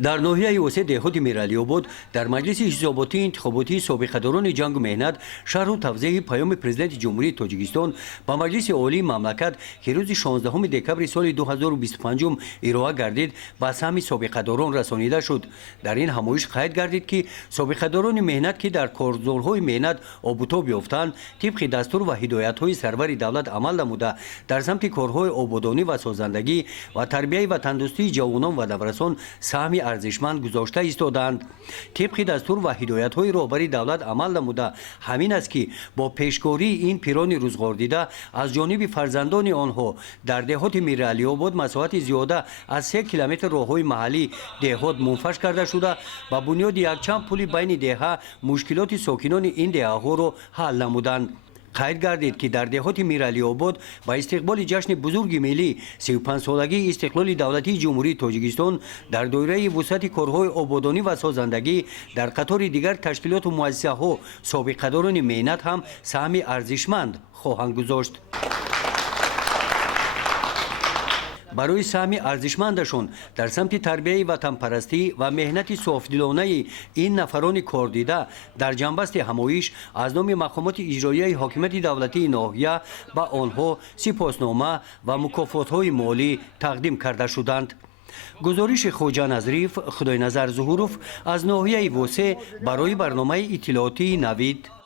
در ناحیه وسط دهات میرعلی‌آباد در مجلس حساباتی انتخاباتی سابقه‌داران جنگ و مهنت شرح و توضیح پیام پرزیدنت جمهوری تاجیکستان با مجلس عالی مملکت که روز 16 دکبر سال 2025 ارائه گردید به سهم سابقه‌داران رسانیده شد. در این همایش قید گردید که سابقه‌داران مهنت که در کارزارهای مهنت آبوتاب یافتند طبق دستور و هدایت‌های سرور دولت عمل نموده در سمت کارهای آبادانی و سازندگی و تربیت و تندرستی جوانان و نوجوانان سهم ارزشمند گذاشته ایستادند. طبق دستور و هدایت‌های راهبری دولت عمل نموده همین است که با پیشکاری این پیران روزگار دیده از جانب فرزندان آنها در دهات میرعلی‌آباد مساحت زیاده از 3 کیلومتر راههای محلی دهات منفش کرده شده و بنیاد یکچند پل بین دهه مشکلات ساکنان این دهه‌ها را حل نمودند. قید گردید که در دهات میرعلی‌آباد با استقبال جشن بزرگ ملی 35 سالگی استقلال دولتی جمهوری تاجیکستان در دایره وسعت کارهای آبادانی و سازندگی در قطار دیگر تشکیلات و مؤسسه‌ها سابقه‌داران مهنت هم سهم ارزشمند خواهند گذاشت. برای سهم ارزشمندشان در سمت تربیت وطن پرستی و مهنت صافدلانه این نفران کاردیده در جنبست همایش از نام مقامات اجرایی حاکمیت دولتی ناحیه به آنها سپاسنامه و مکافات‌های مالی تقدیم کرده شدند. گزارش خواجه نظریف خدای نظر ظهوروف از ناحیه وسه برای برنامه اطلاعاتی نوید.